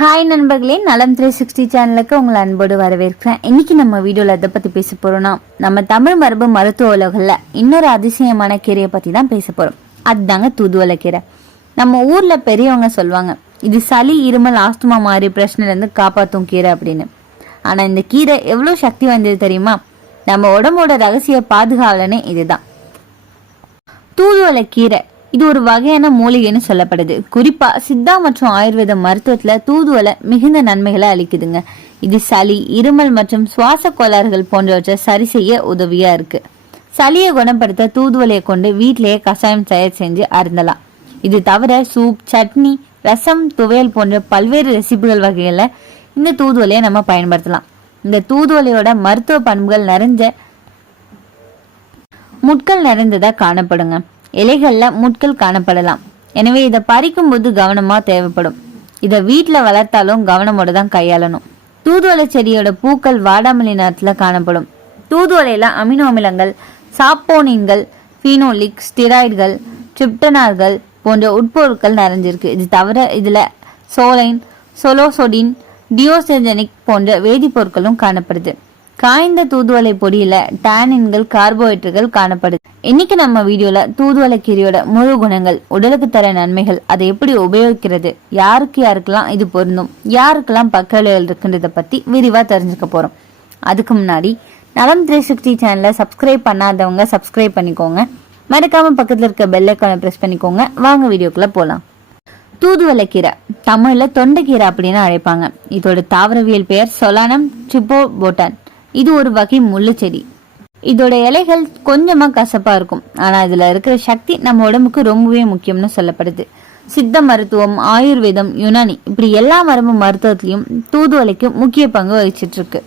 Hi நண்பர்களே, நலம் 360 சேனலுக்கு உங்களை அன்போடு வரவேற்கிறேன். இன்னைக்கு நம்ம வீடியோல எதை பத்தி பேச போறோம்னா, நம்ம தமிழ் மரபு மருத்துவ உலகில் இன்னொரு அதிசயமான கீரையை பத்தி தான் பேச போறோம். அதுதாங்க தூதுவளை கீரை. நம்ம ஊர்ல பெரியவங்க சொல்லுவாங்க, இது சளி, இருமல், ஆஸ்துமா மாதிரி பிரச்சனைல இருந்து காப்பாற்றும் கீரை அப்படின்னு. ஆனா இந்த கீரை எவ்வளவு சக்தி வாய்ந்தது தெரியுமா? நம்ம உடம்போட ரகசிய பாதுகாவலனே இதுதான். தூதுவளை கீரை இது ஒரு வகையான மூலிகைன்னு சொல்லப்படுது. குறிப்பா சித்தா மற்றும் ஆயுர்வேத மருத்துவத்துல தூதுவளை மிகுந்த நன்மைகளை அளிக்குதுங்க. இது சளி, இருமல் மற்றும் சுவாச கோளாறுகள் போன்றவற்றை சரி செய்ய உதவியா இருக்கு. சளியை குணப்படுத்த தூதுவளையை கொண்டு வீட்டிலேயே கஷாயம் தயார் செஞ்சு அருந்தலாம். இது தவிர சூப், சட்னி, ரசம், துவையல் போன்ற பல்வேறு ரெசிபிகள் வகைகளை இந்த தூதுவளையை நம்ம பயன்படுத்தலாம். இந்த தூதுவளையோட மருத்துவ பண்புகள் முட்கள் நிறைந்ததா காணப்படுங்க. இலைகள்ல முட்கள் காணப்படலாம். எனவே இதை பறிக்கும் போது கவனமா தேவைப்படும். இதை வீட்டுல வளர்த்தாலும் கவனமோட தான் கையாளணும். தூதுவளை செடியோட பூக்கள் வாடாமல்லி நிறத்துல காணப்படும். தூதுவளையில அமினோ அமிலங்கள், சாப்போனின்கள், பீனோலிக், ஸ்டிராய்டுகள், டிரிப்டனால்கள் போன்ற உட்பொருட்கள் நிறைஞ்சிருக்கு. இது தவிர இதுல சோலைன், சொலோசோடின், டியோசெஜனிக் போன்ற வேதிப்பொருட்களும் காணப்படுது. காய்ந்த தூதுவளை பொடியில டானின்கள், கார்போஹைட்ரேட்டுகள் காணப்படுது. இன்னைக்கு நம்ம வீடியோல தூதுவளை கீரையோட முழு குணங்கள், உடலுக்கு தர நன்மைகள், அதை எப்படி உபயோகிக்கிறது, யாருக்கெல்லாம் இது பொருந்தும், யாருக்கெல்லாம் பக்க விளைவுகள் இருக்குன்றத பத்தி விரிவா தெரிஞ்சுக்க போறோம். அதுக்கு முன்னாடி நலம் 360 சேனலை சப்ஸ்கிரைப் பண்ணாதவங்க சப்ஸ்கிரைப் பண்ணிக்கோங்க. மறக்காம பக்கத்துல இருக்க பெல் ஐகானை பிரஸ் பண்ணிக்கோங்க. வாங்க வீடியோக்குள்ள போலாம். தூதுவளை கீரை தமிழ்ல தொண்டைக்கீரை அப்படின்னு அழைப்பாங்க. இதோட தாவரவியல் பெயர் சொலானம் ட்ரிபோபோட்டான். இது ஒரு வகை முள்ளு செடி. இதோட இலைகள் கொஞ்சமா கசப்பா இருக்கும். ஆனா இதுல இருக்கிற சக்தி நம்ம உடம்புக்கு ரொம்பவே முக்கியம்னு சொல்லப்படுது. சித்த மருத்துவம், ஆயுர்வேதம், யுனானி இப்படி எல்லா மரபு மருத்துவத்திலையும் தூதுவளைக்கு முக்கிய பங்கு வகிச்சிட்டு இருக்கு.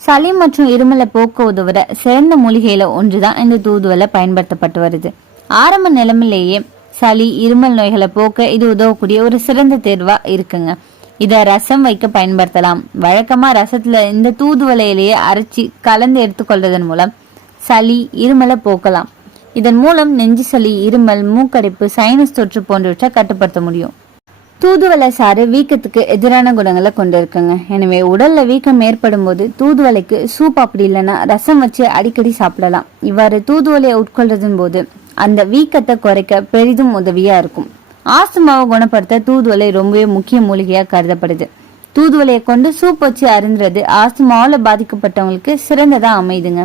சளி மற்றும் இருமலை போக்க உதவுற சிறந்த மூலிகையில ஒன்றுதான் இந்த தூதுவளை பயன்படுத்தப்பட்டு வருது. ஆரம்ப நிலைமையிலேயே சளி, இருமல் நோய்களை போக்க இது உதவக்கூடிய ஒரு சிறந்த தேர்வா இருக்குங்க. இத ரசம் வைக்க பயன்படுத்தலாம். வழக்கமா ரசத்துல இந்த தூதுவளை இலையை அரைச்சி கலந்து எடுத்துக்கொள்வதன் மூலம் சளி, இருமலை போக்கலாம். இதன் மூலம் நெஞ்சு சளி, இருமல், மூக்கடைப்பு, சைனஸ் தொற்று போன்றவற்றை கட்டுப்படுத்த முடியும். தூதுவளை சாறு வீக்கத்துக்கு எதிரான குணங்களை கொண்டு இருக்குங்க. எனவே உடல்ல வீக்கம் ஏற்படும் போது தூதுவளைக்கு சூப், அப்படி இல்லைன்னா ரசம் வச்சு அடிக்கடி சாப்பிடலாம். இவ்வாறு தூதுவளையை உட்கொள்றதன் போது அந்த வீக்கத்தை குறைக்க பெரிதும் உதவியா இருக்கும். ஆஸ்துமாவை குணப்படுத்த தூதுவளை ரொம்பவே முக்கிய மூலிகையா கருதப்படுது. தூதுவளையை கொண்டு சூப் வச்சு அருந்துறது ஆஸ்துமாவால பாதிக்கப்பட்டவங்களுக்கு சிறந்ததா அமைதுங்க.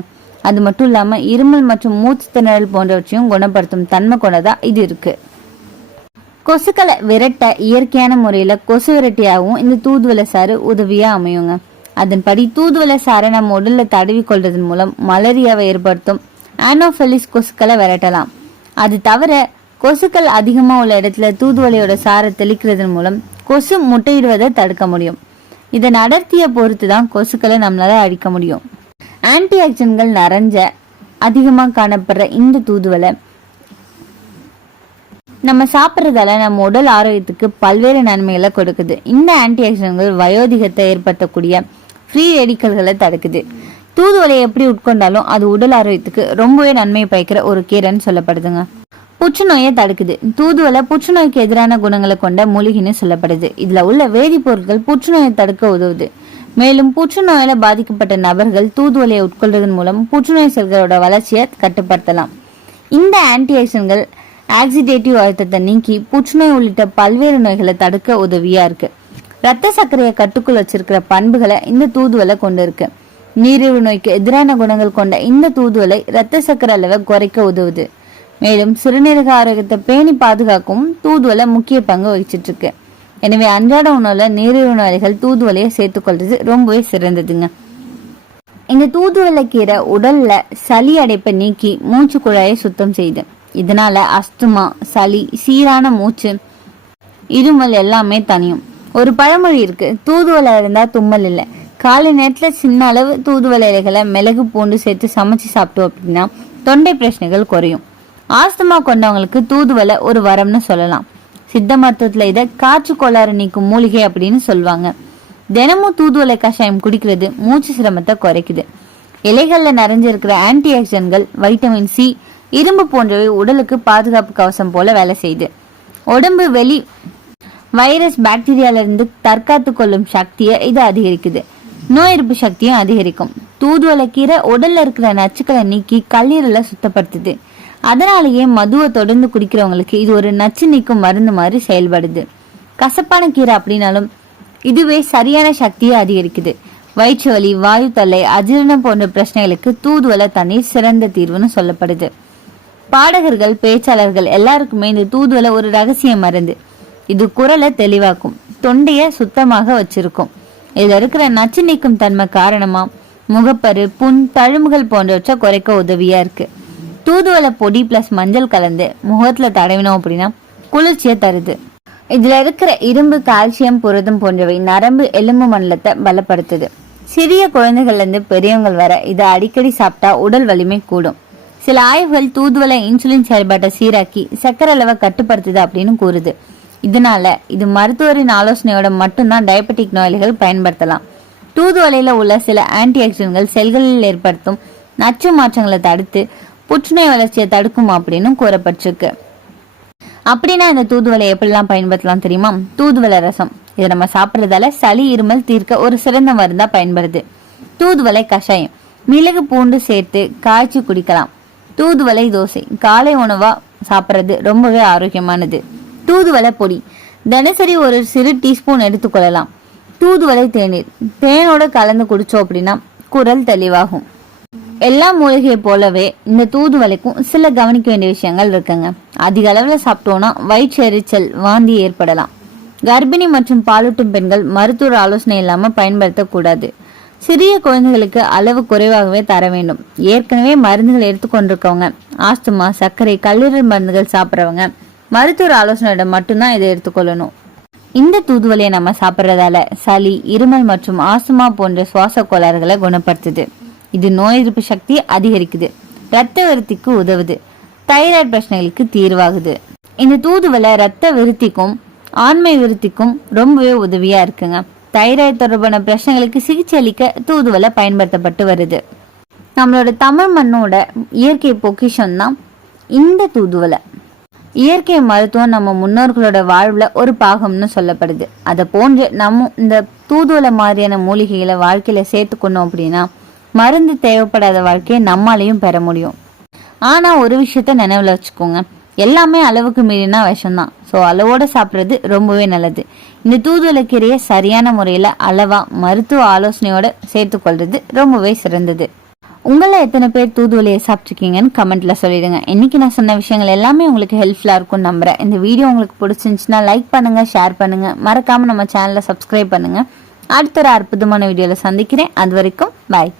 அது மட்டும் இல்லாம இருமல் மற்றும் மூச்சு திணறல் போன்றவற்றையும் குணப்படுத்தும் தன்மை கொண்டதா இது இருக்கு. கொசுக்களை விரட்ட இயற்கையான முறையில கொசு விரட்டியாகவும் இந்த தூதுவளை சாறு உதவியா அமையுங்க. அதன்படி தூதுவளை சாறை நம்ம உடல்ல தடவி கொள்றதன் மூலம் மலேரியாவை ஏற்படுத்தும் ஆனோஃபெலிஸ் கொசுக்களை விரட்டலாம். அது தவிர கொசுக்கள் அதிகமா உள்ள இடத்துல தூதுவளையோட சாறை தெளிக்கிறதன் மூலம் கொசு முட்டையிடுவதை தடுக்க முடியும். இதன் அடர்த்தியை பொறுத்து தான் கொசுக்களை நம்மளால அழிக்க முடியும். ஆன்டி ஆக்சிடென்ட்கள் நிறைஞ்ச அதிகமா காணப்படுற இந்த தூதுவளை நம்ம சாப்பிட்றதால நம்ம உடல் ஆரோக்கியத்துக்கு பல்வேறு நன்மைகளை கொடுக்குது. இந்த ஆன்டி ஆக்சிடென்ட்கள் வயோதிகத்தை ஏற்படுத்தக்கூடிய ஃப்ரீ ரேடிக்கல்களை தடுக்குது. தூதுவளையை எப்படி உட்கொண்டாலும் அது உடல் ஆரோக்கியத்துக்கு ரொம்பவே நன்மை பயக்கிற ஒரு கீரைன்னு சொல்லப்படுதுங்க. புற்றுநோயை தடுக்குது. தூதுவளை புற்றுநோய்க்கு எதிரான குணங்களை கொண்ட மூலிகைன்னு சொல்லப்படுது. இதுல உள்ள வேதிப்பொருட்கள் புற்றுநோயை தடுக்க உதவுது. மேலும் புற்றுநோயில பாதிக்கப்பட்ட நபர்கள் தூதுவளையை உட்கொள்வதன் மூலம் புற்றுநோய் செல்களோட வளர்ச்சியை கட்டுப்படுத்தலாம். இந்த ஆன்டி ஆக்சிடென்ட்கள் ஆக்சிடேட்டிவ் அழுத்தத்தை நீக்கி புற்றுநோய் உள்ளிட்ட பல்வேறு நோய்களை தடுக்க உதவியா இருக்கு. ரத்த சர்க்கரையை கட்டுக்குள் வச்சிருக்கிற பண்புகளை இந்த தூதுவளை கொண்டு இருக்கு. நீரிழிவு நோய்க்கு எதிரான குணங்கள் கொண்ட இந்த தூதுவளை ரத்த சர்க்கரை அளவை குறைக்க உதவுது. மேலும் சிறுநீரக ஆரோக்கியத்தை பேணி பாதுகாக்கவும் தூதுவளை முக்கிய பங்கு வகிச்சிட்டு இருக்கு. எனவே அன்றாட உணவுல நீரிழிவு நோயாளிகள் தூதுவளையை சேர்த்துக்கொள்றது ரொம்பவே சிறந்ததுங்க. இந்த தூதுவளை கீரை உடல்ல சளி அடைப்பை நீக்கி மூச்சு குழாயை சுத்தம் செய்யுது. இதனால அஸ்துமா, சளி, சீரான மூச்சு, இருமல் எல்லாமே தனியும். ஒரு பழமொழி இருக்கு, தூதுவளை இருந்தா தும்மல் இல்லை. காலை நேரத்துல சின்ன அளவு தூதுவளை இலைகளை மிளகு, பூண்டு சேர்த்து சமைச்சு சாப்பிட்டோம் அப்படின்னா தொண்டை பிரச்சனைகள் குறையும். ஆஸ்துமா கொண்டவங்களுக்கு தூதுவளை ஒரு வரம்னு சொல்லலாம். சித்த மருத்துவத்துல இதை காற்று கோளாறு நீக்கும் மூலிகை அப்படின்னு சொல்லுவாங்க. தினமும் தூதுவளை கஷாயம் குடிக்கிறது மூச்சு சிரமத்தை குறைக்குது. இலைகள்ல நிறைஞ்சிருக்கிற ஆன்டி ஆக்சிடென்ட்கள், வைட்டமின் சி, இரும்பு போன்றவை உடலுக்கு பாதுகாப்பு கவசம் போல வேலை செய்யுது. உடம்பு வைரஸ் பாக்டீரியால இருந்து தற்காத்து கொள்ளும் சக்தியை இது அதிகரிக்குது. நோய் எதிர்ப்பு சக்தியும் அதிகரிக்கும். தூதுவளை கீரை உடல்ல இருக்கிற நச்சுக்களை நீக்கி கல்லீரலை சுத்தப்படுத்துது. அதனாலேயே மதுவை தொடர்ந்து குடிக்கிறவங்களுக்கு இது ஒரு நச்சு நீக்கும் மருந்து மாதிரி செயல்படுது. கசப்பான கீரை அப்படின்னாலும் இதுவே சரியான சக்தியை அதிகரிக்குது. வயிற்று வலி, வாயு தொல்லை, அஜீரணம் போன்ற பிரச்சனைகளுக்கு தூதுவளை தண்ணீர் சிறந்த தீர்வுன்னு சொல்லப்படுது. பாடகர்கள், பேச்சாளர்கள் எல்லாருக்குமே இந்த தூதுவளை ஒரு ரகசிய மருந்து. இது குரலை தெளிவாக்கும், தொண்டைய சுத்தமாக வச்சிருக்கும். இதுல இருக்கிற நச்சு நீக்கும் தன்மை காரணமா முகப்பரு, புண், தழும்புகள் போன்றவற்றை குறைக்க உதவியா இருக்கு. தூதுவளை பொடி பிளஸ் மஞ்சள் கலந்து முகத்துல தடவினோம் அப்படின்னா குளிர்ச்சியை தருது. இதுல இருக்கிற இரும்பு, கால்சியம், புரதம் போன்றவை நரம்பு, எலும்பு மண்டலத்தை பலப்படுத்துது. சிறிய குழந்தைகள்ல இருந்து பெரியவங்கள் வர இதை அடிக்கடி சாப்பிட்டா உடல் வலிமை கூடும். சில ஆய்வுகள் தூதுவளை இன்சுலின் செயல்பாட்டை சீராக்கி சக்கரை அளவை கட்டுப்படுத்துது அப்படின்னு கூறுது. இதனால இது மருத்துவரின் ஆலோசனையோட மட்டும்தான் டயபெட்டிக் நோயாளிகள் பயன்படுத்தலாம். தூதுவளையில உள்ள சில ஆன்டி ஆக்சிடென்ட்கள் செல்களில் ஏற்படுத்தும் நச்சு மாற்றங்களை தடுத்து புற்றுநோய் வளர்ச்சியை தடுக்கும் அப்படின்னு கூறப்பட்டிருக்கு. அப்படின்னா இந்த தூதுவளை எப்படிலாம் பயன்படுத்தலாம் தெரியுமா? தூதுவளை ரசம், இதை நம்ம சாப்பிட்றதால சளி, இருமல் தீர்க்க ஒரு சிறந்த மருந்தா பயன்படுது. தூதுவளை கஷாயம், மிளகு, பூண்டு சேர்த்து காய்ச்சி குடிக்கலாம். தூதுவளை தோசை, காலை உணவா சாப்பிட்றது ரொம்பவே ஆரோக்கியமானது. தூதுவளை பொடி, தினசரி ஒரு சிறு டீஸ்பூன் எடுத்துக்கொள்ளலாம். தூதுவளை தேநீர், தேனோட கலந்து குடிச்சோம் அப்படின்னா குரல் தெளிவாகும். எல்லா மூலிகையை போலவே இந்த தூதுவளைக்கும் சில கவனிக்க வேண்டிய விஷயங்கள் இருக்குங்க. அதிக அளவில் சாப்பிட்டோம்னா வயிற்றெரிச்சல், வாந்தி ஏற்படலாம். கர்ப்பிணி மற்றும் பாலூட்டும் பெண்கள் மருத்துவ ஆலோசனை இல்லாம பயன்படுத்தக்கூடாது. சிறிய குழந்தைகளுக்கு அளவு குறைவாகவே தர வேண்டும். ஏற்கனவே மருந்துகள் எடுத்துக்கொண்டிருக்கவங்க, ஆஸ்துமா, சர்க்கரை, கல்லீரல் மருந்துகள் சாப்பிட்றவங்க மருத்துவ ஆலோசனையிடம் மட்டும்தான் இதை எடுத்துக்கொள்ளணும். இந்த தூதுவளையை நம்ம சாப்பிட்றதால சளி, இருமல் மற்றும் ஆஸ்துமா போன்ற சுவாச கோளாறுகளை குணப்படுத்துது. இது நோய் எதிர்ப்பு சக்தியை அதிகரிக்குது, இரத்த விருத்திக்கு உதவுது, தைராய்டு பிரச்சனைகளுக்கு தீர்வாகுது. இந்த தூதுவளை இரத்த விருத்திக்கும் ஆண்மை விருத்திக்கும் ரொம்பவே உதவியா இருக்குங்க. தைராய்டு தொடர்பான பிரச்சனைகளுக்கு சிகிச்சை அளிக்க தூதுவளை பயன்படுத்தப்பட்டு வருது. நம்மளோட தமிழ் மண்ணோட இயற்கை பொக்கிஷம் தான் இந்த தூதுவளை. இயற்கை மருத்துவம் நம்ம முன்னோர்களோட வாழ்வுல ஒரு பாகம்னு சொல்லப்படுது. அதை போன்று நம்ம இந்த தூதுவளை மாதிரியான மூலிகைகளை வாழ்க்கையில சேர்த்துக்கணும் அப்படின்னா மருந்து தேவைப்படாத வாழ்க்கையை நம்மாலையும் பெற முடியும். ஆனா ஒரு விஷயத்த நினைவுல வச்சுக்கோங்க, எல்லாமே அளவுக்கு மீறினா விஷம்தான். ஸோ அளவோட சாப்பிட்றது ரொம்பவே நல்லது. இந்த தூதுவளை கீரையை சரியான முறையில அளவா மருத்துவ ஆலோசனையோட சேர்த்துக்கொள்றது ரொம்பவே சிறந்தது. உங்களை எத்தனை பேர் தூதுவளையை சாப்பிட்ருக்கீங்கன்னு கமெண்ட்ல சொல்லிடுங்க. இன்னைக்கு நான் சொன்ன விஷயங்கள் எல்லாமே உங்களுக்கு ஹெல்ப்ஃபுல்லா இருக்கும்னு நம்புறேன். இந்த வீடியோ உங்களுக்கு பிடிச்சிருந்துச்சுன்னா லைக் பண்ணுங்க, ஷேர் பண்ணுங்க, மறக்காம நம்ம சேனலை சப்ஸ்கிரைப் பண்ணுங்க. அடுத்த ஒரு அற்புதமான வீடியோல சந்திக்கிறேன். அது வரைக்கும் பாய்.